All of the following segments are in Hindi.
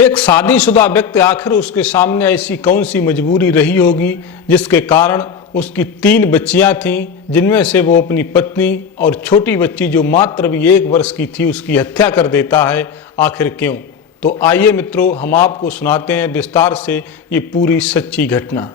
एक शादीशुदा व्यक्ति आखिर उसके सामने ऐसी कौन सी मजबूरी रही होगी जिसके कारण उसकी 3 बच्चियां थीं, जिनमें से वो अपनी पत्नी और छोटी बच्ची जो मात्र भी 1 वर्ष की थी उसकी हत्या कर देता है। आखिर क्यों? तो आइए मित्रों, हम आपको सुनाते हैं विस्तार से ये पूरी सच्ची घटना।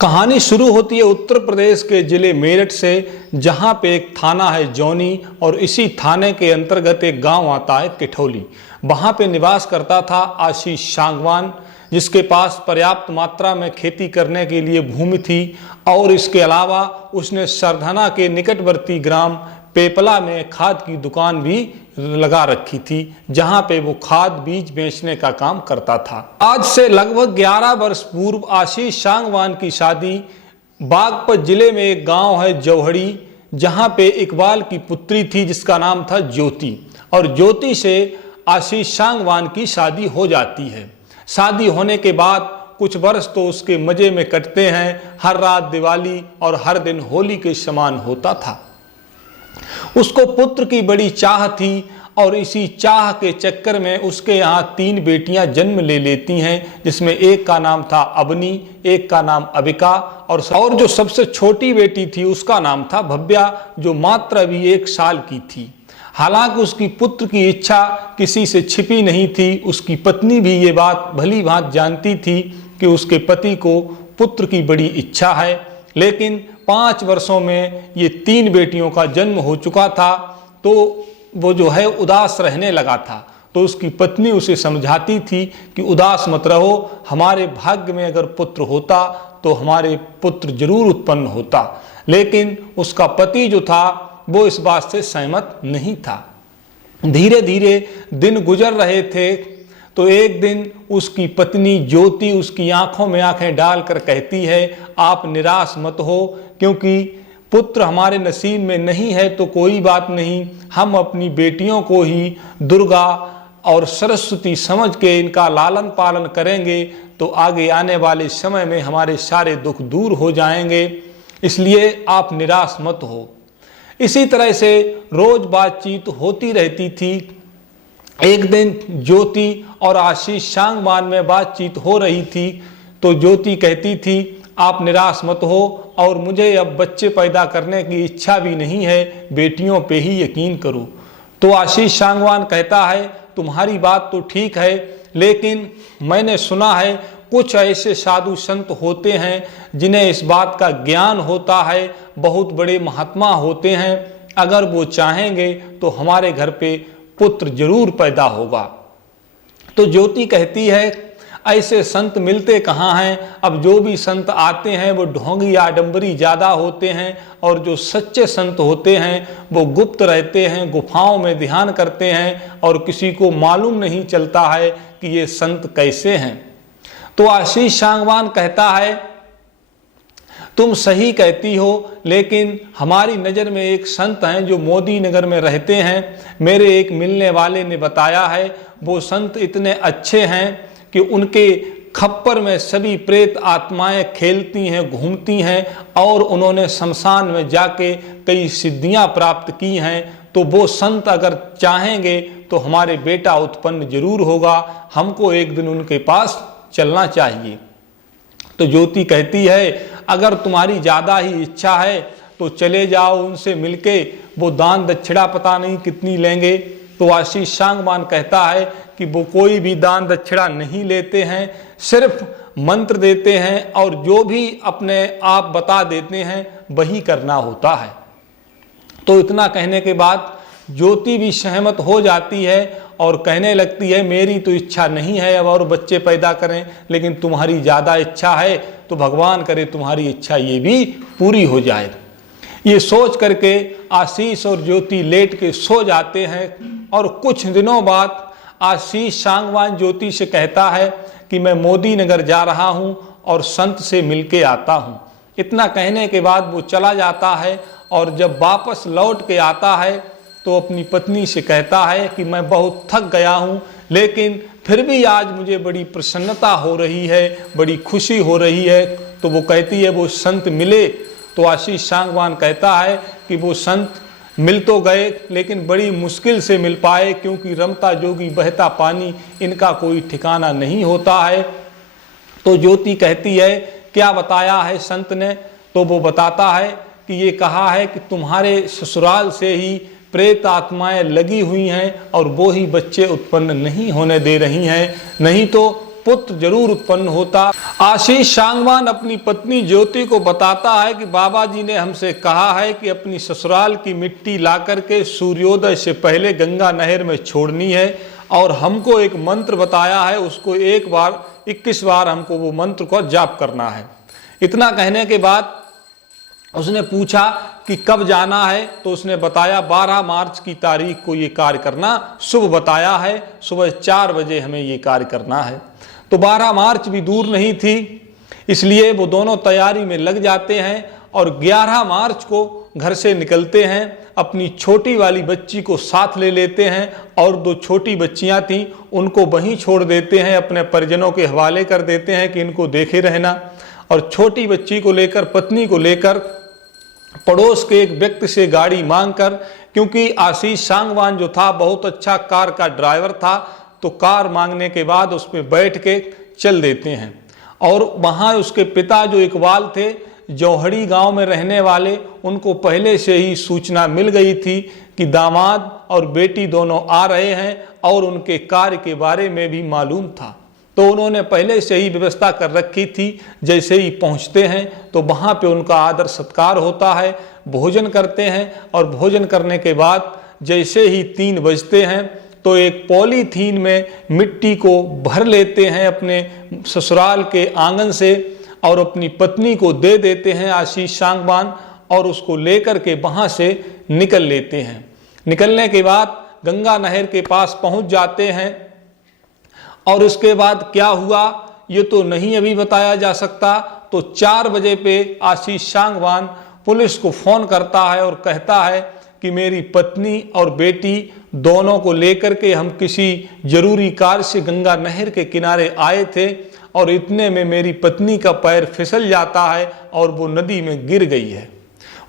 कहानी शुरू होती है उत्तर प्रदेश के जिले मेरठ से, जहां पे एक थाना है जौनी और इसी थाने के अंतर्गत एक गांव आता है किठौली। वहां पे निवास करता था आशीष सांगवान, जिसके पास पर्याप्त मात्रा में खेती करने के लिए भूमि थी और इसके अलावा उसने सरधना के निकटवर्ती ग्राम पेपला में खाद की दुकान भी लगा रखी थी, जहां पे वो खाद बीज बेचने का काम करता था। आज से लगभग 11 वर्ष पूर्व आशीष सांगवान की शादी बागपत जिले में एक गांव है जौहड़ी, जहां पे इकबाल की पुत्री थी जिसका नाम था ज्योति, और ज्योति से आशीष सांगवान की शादी हो जाती है। शादी होने के बाद कुछ वर्ष तो उसके मजे में कटते हैं। हर रात दिवाली और हर दिन होली के समान होता था। उसको पुत्र की बड़ी चाह थी और इसी चाह के चक्कर में उसके यहाँ 3 बेटियां जन्म ले लेती हैं, जिसमें एक का नाम था अबनी, एक का नाम अबिका और जो सबसे छोटी बेटी थी उसका नाम था भव्या, जो मात्र अभी 1 साल की थी। हालांकि उसकी पुत्र की इच्छा किसी से छिपी नहीं थी। उसकी पत्नी भी ये बात भली भांति जानती थी कि उसके पति को पुत्र की बड़ी इच्छा है, लेकिन 5 वर्षों में ये 3 बेटियों का जन्म हो चुका था, तो वो जो है उदास रहने लगा था। तो उसकी पत्नी उसे समझाती थी कि उदास मत रहो, हमारे भाग्य में अगर पुत्र होता तो हमारे पुत्र जरूर उत्पन्न होता। लेकिन उसका पति जो था वो इस बात से सहमत नहीं था। धीरे धीरे दिन गुजर रहे थे, तो एक दिन उसकी पत्नी ज्योति उसकी आंखों में आंखें डालकर कहती है, आप निराश मत हो, क्योंकि पुत्र हमारे नसीब में नहीं है तो कोई बात नहीं, हम अपनी बेटियों को ही दुर्गा और सरस्वती समझ के इनका लालन पालन करेंगे तो आगे आने वाले समय में हमारे सारे दुख दूर हो जाएंगे, इसलिए आप निराश मत हो। इसी तरह से रोज बातचीत होती रहती थी। एक दिन ज्योति और आशीष सांगवान में बातचीत हो रही थी, तो ज्योति कहती थी, आप निराश मत हो और मुझे अब बच्चे पैदा करने की इच्छा भी नहीं है, बेटियों पे ही यकीन करो। तो आशीष सांगवान कहता है, तुम्हारी बात तो ठीक है, लेकिन मैंने सुना है कुछ ऐसे साधु संत होते हैं जिन्हें इस बात का ज्ञान होता है, बहुत बड़े महात्मा होते हैं, अगर वो चाहेंगे तो हमारे घर पे पुत्र जरूर पैदा होगा। तो ज्योति कहती है, ऐसे संत मिलते कहाँ हैं? अब जो भी संत आते हैं वो ढोंगी आडंबरी ज़्यादा होते हैं, और जो सच्चे संत होते हैं वो गुप्त रहते हैं, गुफाओं में ध्यान करते हैं और किसी को मालूम नहीं चलता है कि ये संत कैसे हैं। तो आशीष सांगवान कहता है, तुम सही कहती हो, लेकिन हमारी नज़र में एक संत हैं जो मोदी नगर में रहते हैं। मेरे एक मिलने वाले ने बताया है, वो संत इतने अच्छे हैं कि उनके खप्पर में सभी प्रेत आत्माएं खेलती हैं, घूमती हैं, और उन्होंने शमशान में जाके कई सिद्धियां प्राप्त की हैं। तो वो संत अगर चाहेंगे तो हमारे बेटा उत्पन्न जरूर होगा, हमको एक दिन उनके पास चलना चाहिए। तो ज्योति कहती है, अगर तुम्हारी ज़्यादा ही इच्छा है तो चले जाओ उनसे मिलके, वो दान दक्षिणा पता नहीं कितनी लेंगे। तो आशीष सांगवान कहता है कि वो कोई भी दान दक्षिणा नहीं लेते हैं, सिर्फ मंत्र देते हैं और जो भी अपने आप बता देते हैं वही करना होता है। तो इतना कहने के बाद ज्योति भी सहमत हो जाती है और कहने लगती है, मेरी तो इच्छा नहीं है अब और बच्चे पैदा करें, लेकिन तुम्हारी ज़्यादा इच्छा है तो भगवान करे तुम्हारी इच्छा ये भी पूरी हो जाए। ये सोच करके आशीष और ज्योति लेट के सो जाते हैं, और कुछ दिनों बाद आशीष सांगवान ज्योति से कहता है कि मैं मोदी नगर जा रहा हूँ और संत से मिलके आता हूँ। इतना कहने के बाद वो चला जाता है, और जब वापस लौट के आता है तो अपनी पत्नी से कहता है कि मैं बहुत थक गया हूँ, लेकिन फिर भी आज मुझे बड़ी प्रसन्नता हो रही है, बड़ी खुशी हो रही है। तो वो कहती है, वो संत मिले? तो आशीष सांगवान कहता है कि वो संत मिल तो गए लेकिन बड़ी मुश्किल से मिल पाए, क्योंकि रमता जोगी बहता पानी, इनका कोई ठिकाना नहीं होता है। तो ज्योति कहती है क्या बताया है संत ने? तो वो बताता है कि ये कहा है कि तुम्हारे ससुराल से ही प्रेत आत्माएं लगी हुई हैं और वो ही बच्चे उत्पन्न नहीं होने दे रही हैं, नहीं तो पुत्र जरूर उत्पन्न होता। आशीष सांगवान अपनी पत्नी ज्योति को बताता है कि बाबा जी ने हमसे कहा है कि अपनी ससुराल की मिट्टी ला करके सूर्योदय से पहले गंगा नहर में छोड़नी है, और हमको एक मंत्र बताया है, उसको 21 बार हमको वो मंत्र को जाप करना है। इतना कहने के बाद उसने पूछा कि कब जाना है, तो उसने बताया 12 मार्च की तारीख को ये कार्य करना शुभ बताया है, सुबह 4 बजे हमें ये कार्य करना है। तो 12 मार्च भी दूर नहीं थी, इसलिए वो दोनों तैयारी में लग जाते हैं और 11 मार्च को घर से निकलते हैं। अपनी छोटी वाली बच्ची को साथ ले लेते हैं और 2 छोटी बच्चियां थीं उनको वहीं छोड़ देते हैं, अपने परिजनों के हवाले कर देते हैं कि इनको देखे रहना। और छोटी बच्ची को लेकर, पत्नी को लेकर पड़ोस के एक व्यक्ति से गाड़ी मांगकर, क्योंकि आशीष सांगवान जो था बहुत अच्छा कार का ड्राइवर था, तो कार मांगने के बाद उसमें बैठ के चल देते हैं। और वहाँ उसके पिता जो इकबाल थे, जौहड़ी गांव में रहने वाले, उनको पहले से ही सूचना मिल गई थी कि दामाद और बेटी दोनों आ रहे हैं और उनके कार्य के बारे में भी मालूम था। तो उन्होंने पहले से ही व्यवस्था कर रखी थी। जैसे ही पहुंचते हैं तो वहाँ पे उनका आदर सत्कार होता है, भोजन करते हैं, और भोजन करने के बाद जैसे ही 3 बजते हैं तो एक पॉलीथीन में मिट्टी को भर लेते हैं अपने ससुराल के आंगन से और अपनी पत्नी को दे देते हैं आशीष सांगवान, और उसको लेकर के वहाँ से निकल लेते हैं। निकलने के बाद गंगा नहर के पास पहुँच जाते हैं, और उसके बाद क्या हुआ ये तो नहीं अभी बताया जा सकता। तो 4 बजे पे आशीष सांगवान पुलिस को फ़ोन करता है और कहता है कि मेरी पत्नी और बेटी दोनों को लेकर के हम किसी जरूरी कार्य से गंगा नहर के किनारे आए थे, और इतने में मेरी पत्नी का पैर फिसल जाता है और वो नदी में गिर गई है।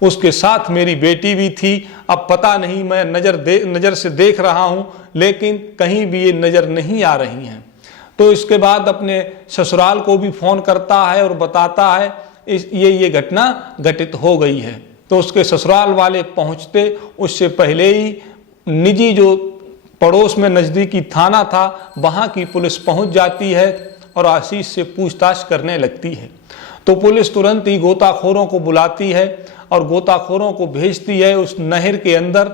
उसके साथ मेरी बेटी भी थी। अब पता नहीं, मैं नज़र से देख रहा हूँ लेकिन कहीं भी ये नज़र नहीं आ रही हैं। तो इसके बाद अपने ससुराल को भी फ़ोन करता है और बताता है ये घटना घटित हो गई है। तो उसके ससुराल वाले पहुँचते उससे पहले ही निजी जो पड़ोस में नज़दीकी थाना था वहाँ की पुलिस पहुँच जाती है और आशीष से पूछताछ करने लगती है। तो पुलिस तुरंत ही गोताखोरों को बुलाती है और गोताखोरों को भेजती है उस नहर के अंदर।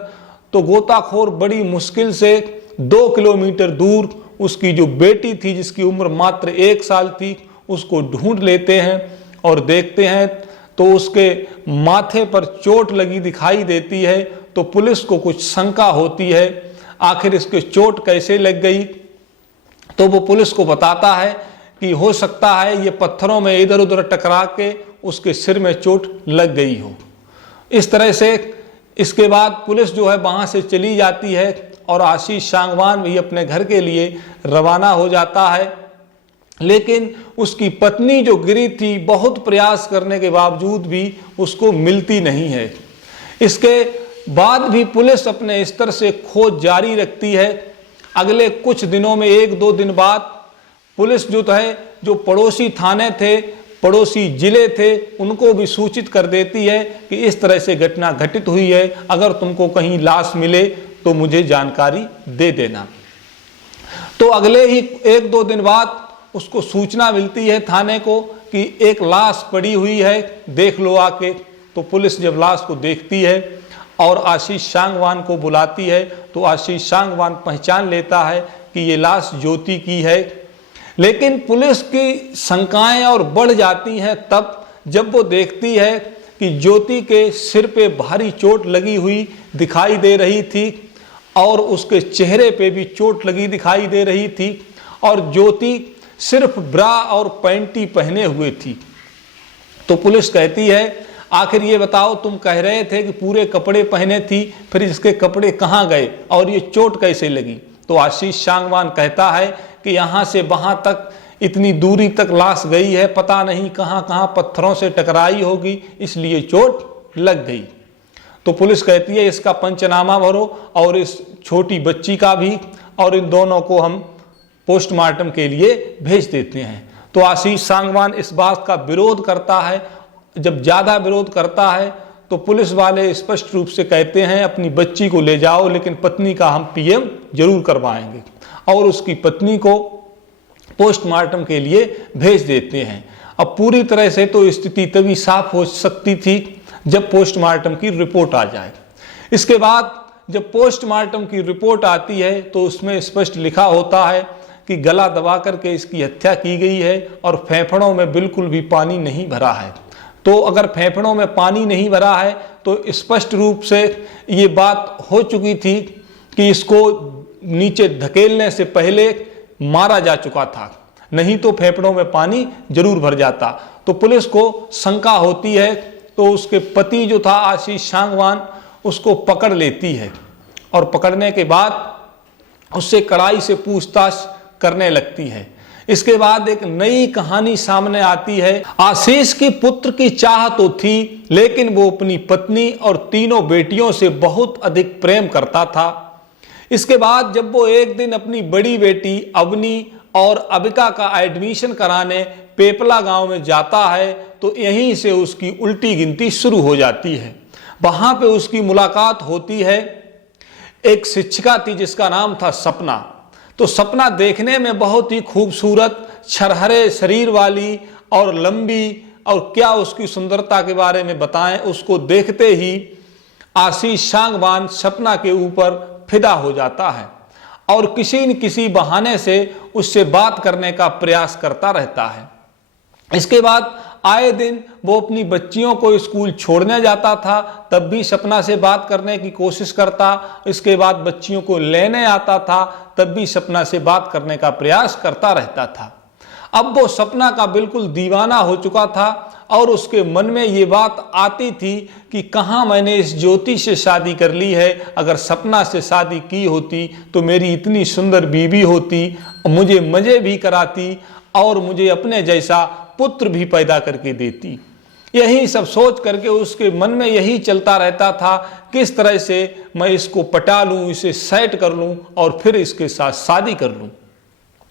तो गोताखोर बड़ी मुश्किल से 2 किलोमीटर दूर उसकी जो बेटी थी, जिसकी उम्र मात्र 1 साल थी, उसको ढूंढ लेते हैं और देखते हैं तो उसके माथे पर चोट लगी दिखाई देती है। तो पुलिस को कुछ शंका होती है, आखिर इसके चोट कैसे लग गई। तो वो पुलिस को बताता है कि हो सकता है ये पत्थरों में इधर उधर टकरा के उसके सिर में चोट लग गई हो। इस तरह से इसके बाद पुलिस जो है वहाँ से चली जाती है और आशीष सांगवान भी अपने घर के लिए रवाना हो जाता है। लेकिन उसकी पत्नी जो गिरी थी, बहुत प्रयास करने के बावजूद भी उसको मिलती नहीं है। इसके बाद भी पुलिस अपने स्तर से खोज जारी रखती है। अगले कुछ दिनों में 1-2 दिन बाद पुलिस जो है, जो पड़ोसी थाने थे, पड़ोसी जिले थे, उनको भी सूचित कर देती है कि इस तरह से घटना घटित हुई है, अगर तुमको कहीं लाश मिले तो मुझे जानकारी दे देना। तो अगले ही 1-2 दिन बाद उसको सूचना मिलती है थाने को कि एक लाश पड़ी हुई है, देख लो आके। तो पुलिस जब लाश को देखती है और आशीष सांगवान को बुलाती है तो आशीष सांगवान पहचान लेता है कि ये लाश ज्योति की है। लेकिन पुलिस की शंकाएं और बढ़ जाती हैं तब जब वो देखती है कि ज्योति के सिर पे भारी चोट लगी हुई दिखाई दे रही थी और उसके चेहरे पे भी चोट लगी दिखाई दे रही थी, और ज्योति सिर्फ ब्रा और पैंटी पहने हुए थी। तो पुलिस कहती है आखिर ये बताओ, तुम कह रहे थे कि पूरे कपड़े पहने थी, फिर इसके कपड़े कहाँ गए और ये चोट कैसे लगी। तो आशीष सांगवान कहता है कि यहाँ से वहाँ तक इतनी दूरी तक लाश गई है, पता नहीं कहाँ कहाँ पत्थरों से टकराई होगी, इसलिए चोट लग गई। तो पुलिस कहती है इसका पंचनामा भरो और इस छोटी बच्ची का भी, और इन दोनों को हम पोस्टमार्टम के लिए भेज देते हैं। तो आशीष सांगवान इस बात का विरोध करता है। जब ज़्यादा विरोध करता है तो पुलिस वाले स्पष्ट रूप से कहते हैं अपनी बच्ची को ले जाओ, लेकिन पत्नी का हम पीएम जरूर करवाएंगे, और उसकी पत्नी को पोस्टमार्टम के लिए भेज देते हैं। अब पूरी तरह से तो स्थिति तभी साफ हो सकती थी जब पोस्टमार्टम की रिपोर्ट आ जाए। इसके बाद जब पोस्टमार्टम की रिपोर्ट आती है तो उसमें स्पष्ट लिखा होता है कि गला दबा करके इसकी हत्या की गई है और फेफड़ों में बिल्कुल भी पानी नहीं भरा है। तो अगर फेफड़ों में पानी नहीं भरा है तो स्पष्ट रूप से ये बात हो चुकी थी कि इसको नीचे धकेलने से पहले मारा जा चुका था, नहीं तो फेफड़ों में पानी जरूर भर जाता। तो पुलिस को शंका होती है, तो उसके पति जो था आशीष सांगवान उसको पकड़ लेती है, और पकड़ने के बाद उससे कड़ाई से पूछताछ करने लगती है। इसके बाद एक नई कहानी सामने आती है। आशीष की पुत्र की चाह तो थी, लेकिन वो अपनी पत्नी और तीनों बेटियों से बहुत अधिक प्रेम करता था। इसके बाद जब वो एक दिन अपनी बड़ी बेटी अवनी और अबिका का एडमिशन कराने पेपला गांव में जाता है, तो यहीं से उसकी उल्टी गिनती शुरू हो जाती है। वहां पे उसकी मुलाकात होती है, एक शिक्षिका थी जिसका नाम था सपना। तो सपना देखने में बहुत ही खूबसूरत, छरहरे शरीर वाली और लंबी, और क्या उसकी सुंदरता के बारे में बताएं। उसको देखते ही आशीष सांगवान सपना के ऊपर फिदा हो जाता है और किसी न किसी बहाने से उससे बात करने का प्रयास करता रहता है। इसके बाद आए दिन वो अपनी बच्चियों को स्कूल छोड़ने जाता था, तब भी सपना से बात करने की कोशिश करता। इसके बाद बच्चियों को लेने आता था, तब भी सपना से बात करने का प्रयास करता रहता था। अब वो सपना का बिल्कुल दीवाना हो चुका था और उसके मन में ये बात आती थी कि कहाँ मैंने इस ज्योति से शादी कर ली है। अगर सपना से शादी की होती तो मेरी इतनी सुंदर बीवी होती, मुझे मजे भी कराती और मुझे अपने जैसा पुत्र भी पैदा करके देती। यही सब सोच करके उसके मन में यही चलता रहता था, किस तरह से मैं इसको पटा लूं, इसे सेट कर लूं और फिर इसके साथ शादी कर लूं।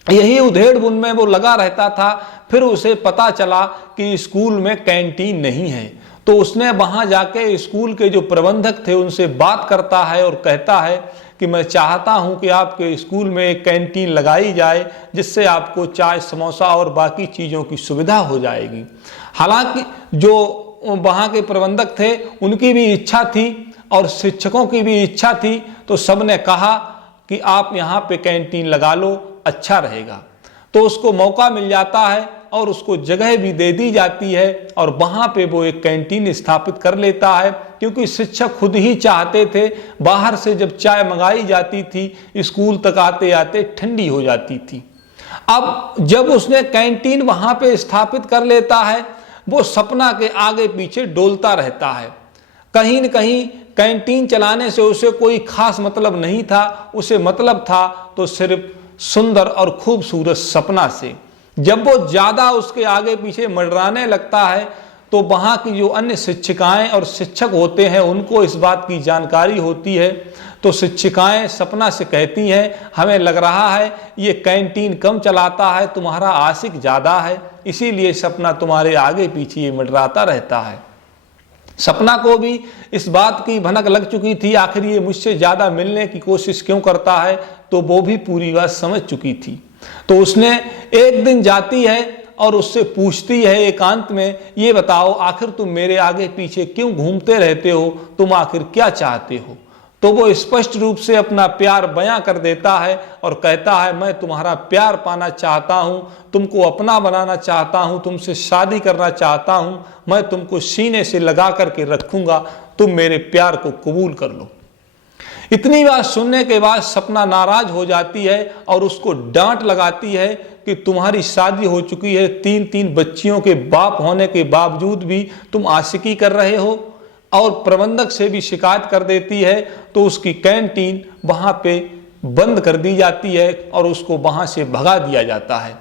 यही उधेड़-बुन में वो लगा रहता था। फिर उसे पता चला कि स्कूल में कैंटीन नहीं है, तो उसने वहां जाके स्कूल के जो प्रबंधक थे उनसे बात करता है और कहता है कि मैं चाहता हूं कि आपके स्कूल में एक कैंटीन लगाई जाए, जिससे आपको चाय, समोसा और बाकी चीज़ों की सुविधा हो जाएगी। हालांकि जो वहाँ के प्रबंधक थे उनकी भी इच्छा थी और शिक्षकों की भी इच्छा थी, तो सबने कहा कि आप यहाँ पे कैंटीन लगा लो, अच्छा रहेगा। तो उसको मौका मिल जाता है और उसको जगह भी दे दी जाती है और वहाँ पे वो एक कैंटीन स्थापित कर लेता है, क्योंकि शिक्षक खुद ही चाहते थे। बाहर से जब चाय मंगाई जाती थी स्कूल तक आते आते ठंडी हो जाती थी। अब जब उसने कैंटीन वहाँ पे स्थापित कर लेता है, वो सपना के आगे पीछे डोलता रहता है। कहीं न कहीं कैंटीन चलाने से उसे कोई खास मतलब नहीं था, उसे मतलब था तो सिर्फ सुंदर और खूबसूरत सपना से। जब वो ज्यादा उसके आगे पीछे मंडराने लगता है तो वहाँ की जो अन्य शिक्षिकाएं और शिक्षक होते हैं उनको इस बात की जानकारी होती है। तो शिक्षिकाएं सपना से कहती हैं, हमें लग रहा है ये कैंटीन कम चलाता है, तुम्हारा आशिक ज़्यादा है, इसीलिए सपना तुम्हारे आगे पीछे ये मंडराता रहता है। सपना को भी इस बात की भनक लग चुकी थी, आखिर ये मुझसे ज़्यादा मिलने की कोशिश क्यों करता है, तो वो भी पूरी बात समझ चुकी थी। तो उसने एक दिन जाती है और उससे पूछती है एकांत में, ये बताओ आखिर तुम मेरे आगे पीछे क्यों घूमते रहते हो, तुम आखिर क्या चाहते हो। तो वो स्पष्ट रूप से अपना प्यार बयां कर देता है और कहता है, मैं तुम्हारा प्यार पाना चाहता हूँ, तुमको अपना बनाना चाहता हूँ, तुमसे शादी करना चाहता हूँ, मैं तुमको सीने से लगा करके रखूंगा, तुम मेरे प्यार को कबूल कर लो। इतनी बात सुनने के बाद सपना नाराज हो जाती है और उसको डांट लगाती है कि तुम्हारी शादी हो चुकी है, 3-3 बच्चियों के बाप होने के बावजूद भी तुम आशिकी कर रहे हो, और प्रबंधक से भी शिकायत कर देती है। तो उसकी कैंटीन वहां पे बंद कर दी जाती है और उसको वहां से भगा दिया जाता है।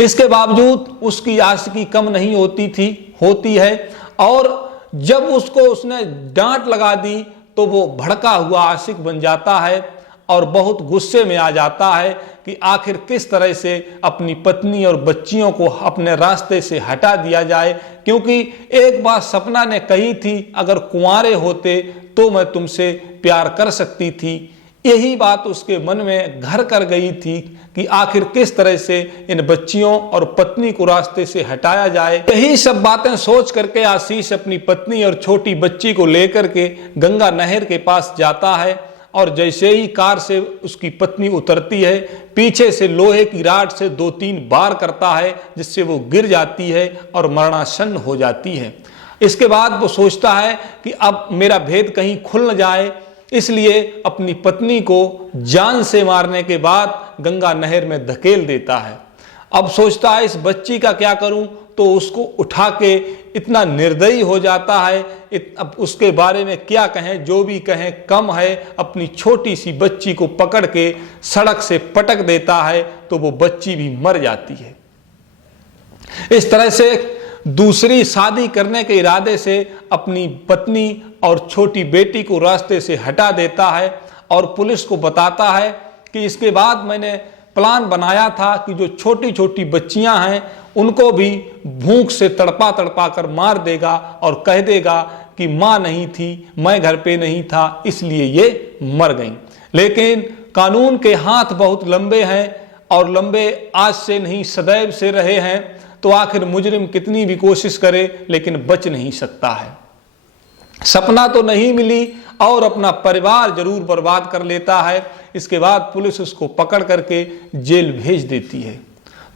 इसके बावजूद उसकी आशिकी कम नहीं होती है और जब उसने डांट लगा दी तो वो भड़का हुआ आशिक बन जाता है और बहुत गुस्से में आ जाता है कि आखिर किस तरह से अपनी पत्नी और बच्चियों को अपने रास्ते से हटा दिया जाए, क्योंकि एक बात सपना ने कही थी, अगर कुंवारे होते तो मैं तुमसे प्यार कर सकती थी। यही बात उसके मन में घर कर गई थी कि आखिर किस तरह से इन बच्चियों और पत्नी को रास्ते से हटाया जाए। यही सब बातें सोच करके आशीष अपनी पत्नी और छोटी बच्ची को लेकर के गंगा नहर के पास जाता है और जैसे ही कार से उसकी पत्नी उतरती है, पीछे से लोहे की राड से 2-3 बार करता है, जिससे वो गिर जाती है और मरणासन्न हो जाती है। इसके बाद वो सोचता है कि अब मेरा भेद कहीं खुल न जाए, इसलिए अपनी पत्नी को जान से मारने के बाद गंगा नहर में धकेल देता है। अब सोचता है इस बच्ची का क्या करूं, तो उसको उठा के इतना निर्दयी हो जाता है, अब उसके बारे में क्या कहें, जो भी कहें कम है। अपनी छोटी सी बच्ची को पकड़ के सड़क से पटक देता है तो वो बच्ची भी मर जाती है। इस तरह से दूसरी शादी करने के इरादे से अपनी पत्नी और छोटी बेटी को रास्ते से हटा देता है और पुलिस को बताता है कि इसके बाद मैंने प्लान बनाया था कि जो छोटी छोटी बच्चियां हैं उनको भी भूख से तड़पा तड़पा कर मार देगा और कह देगा कि माँ नहीं थी, मैं घर पे नहीं था, इसलिए ये मर गईं। लेकिन कानून के हाथ बहुत लंबे हैं और लंबे आज से नहीं सदैव से रहे हैं, तो आखिर मुजरिम कितनी भी कोशिश करे लेकिन बच नहीं सकता है। सपना तो नहीं मिली और अपना परिवार जरूर बर्बाद कर लेता है। इसके बाद पुलिस उसको पकड़ करके जेल भेज देती है।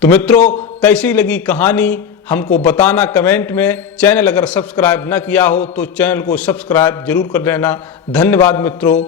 तो मित्रों, कैसी लगी कहानी हमको बताना कमेंट में। चैनल अगर सब्सक्राइब न किया हो तो चैनल को सब्सक्राइब जरूर कर लेना। धन्यवाद मित्रों।